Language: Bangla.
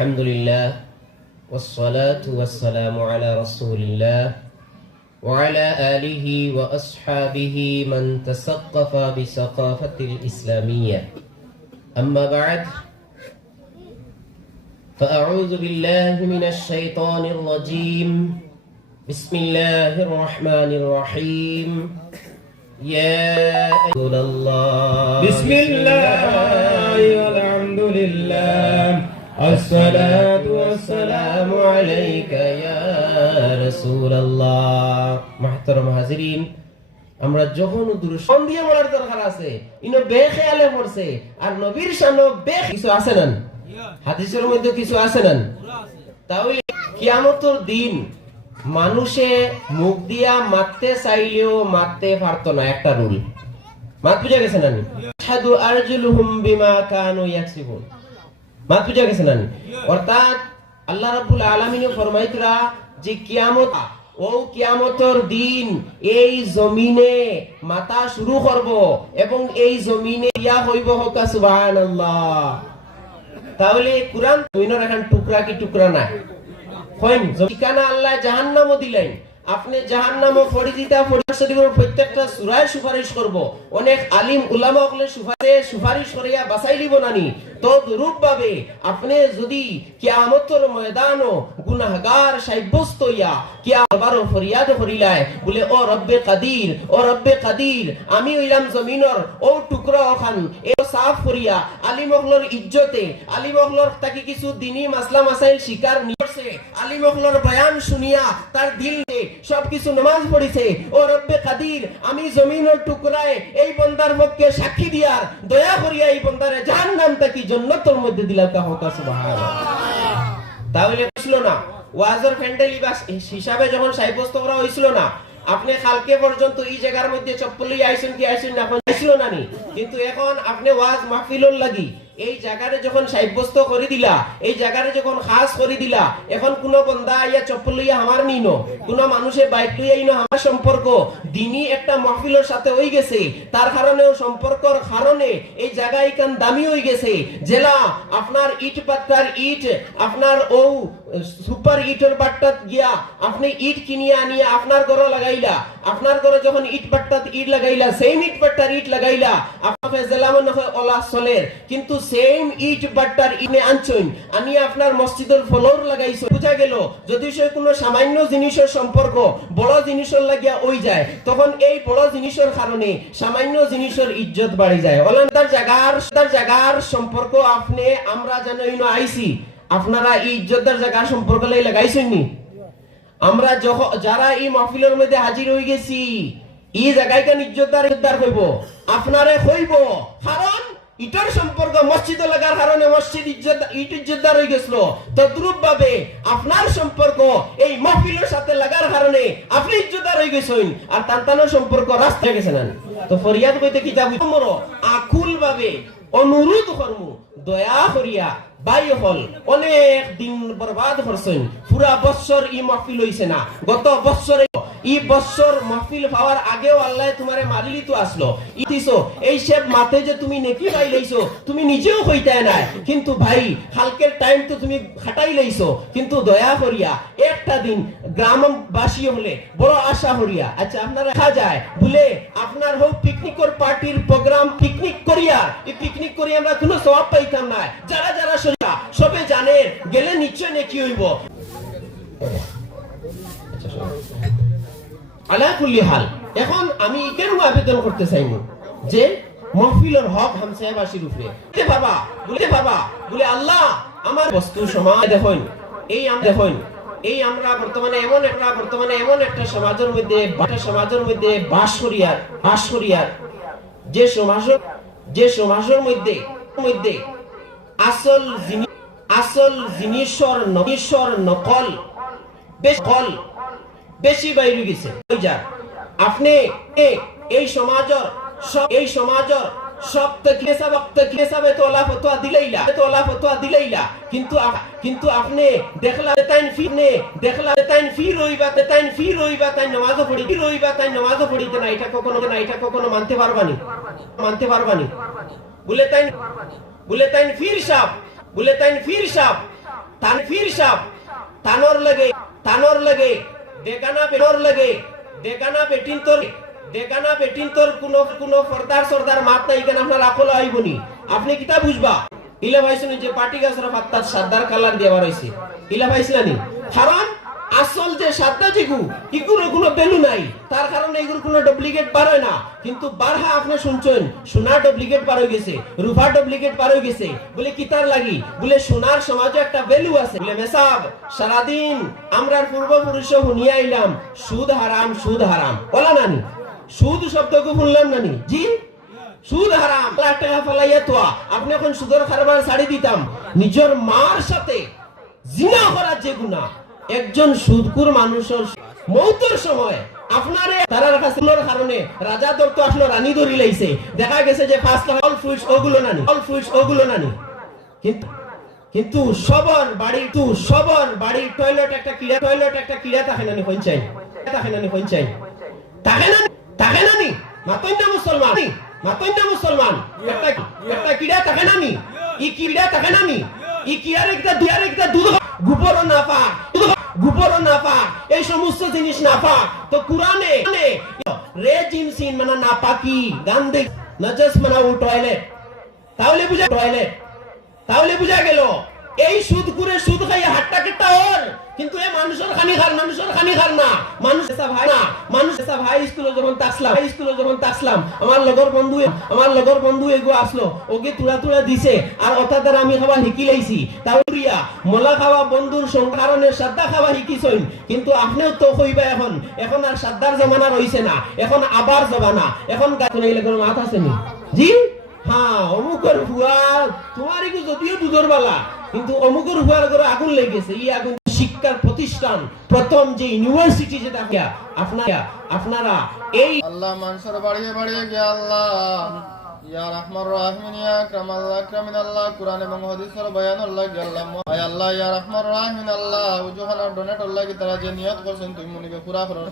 الحمد لله والصلاة والسلام على رسول الله وعلى آله وأصحابه من تثقف بثقافة الإسلامية. أما بعد فأعوذ بالله من الشيطان الرجيم. بسم الله الرحمن الرحيم. يا رسول الله بسم الله والحمد لله. الصلاة والسلام عليك يا رسول الله محترم হাজিরিন আমরা যখন দুরুশন দিয়ে বলার দরকার আছে ইনো বেখেয়ালে পড়ছে আর নবীর শানো বে কিছু আছে না হাদিসের মধ্যে কিছু আছে না তাহলে কিয়ামতের দিন মানুষে মুখ দিয়া মারতে চাইলেও মারতে পারতো না একটা রুল মাত বুঝা গেছে না সাধু আরজুলুহুম বিমা কানু ইয়াকসিবুন মাত বুঝা গেছে না অর্থাৎ আল্লাহ রাব্বুল আলামিন ফরমাইতরা যে কিয়ামত, ও কিয়ামতর দিন এই জমিনে মাতা শুরু করব এবং এই জমিনে ইয়া হইব হকা সুবহানাল্লাহ। তাহলে কোরআন জমিনের এখন টুকরা কি টুকরা নাই? হইন ঠিকানা আল্লাহ জাহান্নামও দিলেন, আপনি জাহান্নামও ফড়ি দিতা, ফড়ি শরীফের প্রত্যেকটা সূরায় সুপারিশ করব। অনেক আলিম উলামা হলে সুপারিশ সুপারিশ করিয়া বাঁচাই লিব নানি তো দুরূপ ভাবে আপনি যদি কিয়ামতের ময়দানও গুনাহগার সাব্যস্ত ফরিয়াদ করিলাই বলে, ও রব্বে কাদির, ও রব্বে কাদির, আমি হইলাম জমিনর ও টুকরা এ সাফ করিয়া আলী মহলর ইজ্জতে, আলী মহলর তাকে কিছু দিনী মাসলা মাসাইল শিকার নিয়েছে আলী মহলর বয়ান শুনিয়া তার দিলতে সবকিছু নামাজ পড়িছে, ও রব্বে কাদির, আমি জমিনের টুকরায় এই বন্দার পক্ষে সাক্ষী দিয়ার, দয়া করিয়া এই বন্দারে জাহান্নাম তাকি জান্নাতের মধ্যে দিলা তা তাহলে ছিল না, ওয়াজের প্যান্ডেল হিসাবে যখন সাব্যস্ত করা হয়েছিল না, আপনি কালকে পর্যন্ত এই জায়গার মধ্যে চপ্পল আইসেন কি আইসেন না আইছিল না নি? কিন্তু এখন আপনি ওয়াজ মাহফিলর লাগি এই জায়গারে যখন সাব্যস্ত করে দিলা, এই জায়গারে যখন খাস করে দিলা, এখন কোন বন্ধা আইয়া চপ্পল লইয়া আমার নিন কোন মানুষের বাইক লইয়া ইন আমার সম্পর্ক? দিনই একটা মাহফিলের সাথে হয়ে গেছে। তার কারণেও সম্পর্কর কারণে এই জায়গা এখান দামি হয়ে গেছে। জেলা, আপনার ইট পাত্তার ইট, আপনার ও সুপার ইটের বাট্টাত গিয়া আপনি ইট কিনিয়া আনিয়া আপনার ঘরে লাগাইলা। আপনার ঘরে যখন ইট বাট্টাত ইট লাগাইলা সেম ইট বাট্টার ইট লাগাইলা আপনাকে ওলা চলের কিন্তু সেম ইট বাট্টার ইনে আনছইন। আমি আপনার মসজিদের ফলোর লাগাইছো। বুঝা গেল, যদি সে কোনো সামান্য জিনিসের সম্পর্ক, বড় জিনিসের লাগিয়া ওই যায়, তখন এই বড় জিনিসের কারণে সামান্য জিনিসের ইজ্জত বাড়ি যায়। ওলান তার জায়গার তার জায়গার সম্পর্ক আপনি, আমরা ইনো আইছি। আপনারা এই ইজ্জতদার জায়গার সম্পর্ক লাই আমরা যারা এই মাহফিলের মধ্যে হাজির হয়ে গেছি, এই জায়গায় কেন ইজ্জতদার ইজ্জতদার হইব? আপনারে হইব। কারণ ইটার সম্পর্ক মসজিদ লাগার কারণে মসজিদ ইজ্জত ইট ইজ্জতদার হয়ে গেছিল। তদ্রুপ ভাবে আপনার সম্পর্ক এই মাহফিলের সাথে লাগার কারণে আপনি ইজ্জতদার হয়ে গেছেন। আর তান্তানোর সম্পর্ক রাস্তায় গেছেন তো ফরিয়াদ কইতে কি যাব? আকুল ভাবে অনুরোধ করমু, দয়া করিয়া বাই হল অনেক দিন বরবাদ করছেন। পুরা বছর ই মাহফিল হইছে না। গত বছরে ই বছর মাহফিল পাওয়ার আগেও আল্লাহ তোমারে মারিলি তো আসলো। ইতিছো এই সব মাতে যে তুমি নেকি পাই লইছো, তুমি নিজেও হইতে নাই। কিন্তু ভাই, হালকের টাইম তো তুমি খাটাই লইছো। কিন্তু দয়া করিয়া, একটা দিন গ্রামবাসী হলে বড় আশা করিয়া আচ্ছা আপনারা দেখা যায় বলে আপনার হোক পিকনিকর পার্টির প্রোগ্রাম পিকনিক করিয়া, এই পিকনিক করি আমরা কোনো সবাব পাইতাম না। যারা যারা শরিয়া সবে জানে, গেলে নিশ্চয় নেকি হইব। আলা কুল্লি হাল। এখন আমি কেন আবেদন করতে চাইনি যে মহফিলের হক হামসায়াবাসীর উপরে। বাবা, বলে বাবা, বলে আল্লাহ, আমার বস্তু সমাজ দেখুন, এই আমরা দেখুন, এই আমরা বর্তমানে এমন একটা, বর্তমানে এমন একটা সমাজের মধ্যে সমাজের মধ্যে বাস করিয়ার বাস করিয়ার। যে সমাজের যে সমাজের মধ্যে মধ্যে আসল জিনিস, আসল জিনিসর নকল, বেশ কল বেশি বাইরে গেছে। আপনি এই সমাজর এই সমাজর সব থেকে সবক থেকে সবে তোলা ফতোয়া দিলাইলা তোলা ফতোয়া দিলাইলা কিন্তু কিন্তু আপনি দেখলা তাইন ফিরনে দেখলা তাইন ফির রইবা তাইন ফির রইবা, তাই নামাজও পড়ি ফির রইবা, তাই পড়িতে না, এটা কখনো না, এটা কখনো মানতে পারবানি। মানতে পারবানি। বলে তাইন বলে তাইন ফির সাপ, বলে তাইন ফির সাপ তানফির সাহ তানোর লাগে তানোর লাগে দেকানা বেটর লাগে দেখানা বেটিন তোর দেখানা বেটিন তোর কোন কোন ফরদার সর্দার মাত নাই কেন? আপনার আকল আইবনি। আপনি কিতা বুঝবা? ইলা ভাইছুন যে পার্টি গাছরা পাত্তার সাদ্দার কালার দেওয়া রয়েছে ইলা ভাইছিলানি কারণ আসল যে সাদ্দা জিগু ইগুলো কোনো ভ্যালু নাই। তার কারণে এগুলো কোনো ডুপ্লিকেট বার হয় না। কিন্তু বারহা আপনি শুনছেন, সোনা ডুপ্লিকেট পার হয়ে গেছে, রূপা ডুপ্লিকেট পার হয়ে গেছে। বলে কি তার লাগি? বলে সোনার সমাজে একটা ভ্যালু আছে। বলে, মেসাব, সারাদিন আমরা পূর্বপুরুষ শুনিয়ে আইলাম, সুদ হারাম সুদ হারাম। বলা নানি। সুদ শব্দকে শুনলাম নানি। জি সুদ হারাম। লাখ টাকা ফেলাইয়া তো আপনি এখন সুদের কারবার ছাড়ি দিতাম। নিজের মার সাথে জিনা করার যে গুণা একজন সুদকুর মানুষের মৌতের সময় আপনারে তারার কাছে আপনার কারণে রাজা দত্ত আসলো, রানী ধরি লাইছে। দেখা গেছে যে অল ওগুলো নানি অল ওগুলো নানি। কিন্তু কিন্তু সবর বাড়ি তু সবর বাড়ি টয়লেট একটা কিড়া টয়লেট একটা কিড়া নানি হইন চাই নানি হইন চাই তাকে তাকে নানি। মাতইন না মুসলমান মুসলমান। একটা একটা কিড়া নানি। ই কিড়া থাকে নানি। ই কিড়ার একটা দুয়ার একটা দুধ না পা গোবর নাপাক এই সমস্ত জিনিস নাপাক তো কোরআনে রে জিনসিন মানে নাপাকি পাকি গান্দে নজস মানে ও টয়লেট তাহলে বুঝা টয়লেট তাহলে বুঝা গেল? এই সুদ করে সুদ খাই হাটটা কেটটা ওর কিন্তু এই মানুষের খানি খার মানুষের খানি খার না। মানুষ এসা ভাই না, মানুষ এসা ভাই স্কুলে যখন তাকলাম ভাই স্কুলে যখন তাকলাম আমার লগর বন্ধু আমার লগর বন্ধু এগো আসলো, ওকে তুলা তুলা দিছে। আর ওটা দ্বারা আমি খাওয়া শিকি লাইছি। তাউরিয়া মলা খাওয়া বন্ধুর সঙ্গে কারণে সাদ্দা খাওয়া শিকিছইন কিন্তু আপনিও তো কইবা এখন। এখন আর সাদ্দার জমানা রইছে না। এখন আবার জমানা। এখন নাইলে কোনো মাথা আছে জি? হ্যাঁ অমুকের হুয়া তোমার একটু যদিও দুধর বালা? কিন্তু অমুকের হুয়ার করে আগুন লেগেছে, এই আগুন শিক্ষার প্রতিষ্ঠান, প্রথম যে ইউনিভার্সিটি যেটা আপনারা আপনারা এই আল্লাহ মানুষের বাড়িয়ে বাড়িয়ে গিয়ে আল্লাহ। ইয়া রহমান রাহিমিন, ইয়া আকরাম আল্লাহ আল্লাহ কুরআন এবং হাদিসের আল্লাহ আল্লাহ আল্লাহ, ইয়া আল্লাহ ডোনেট আল্লাহ কি তারা যে নিয়ত করছেন, তুমি করো।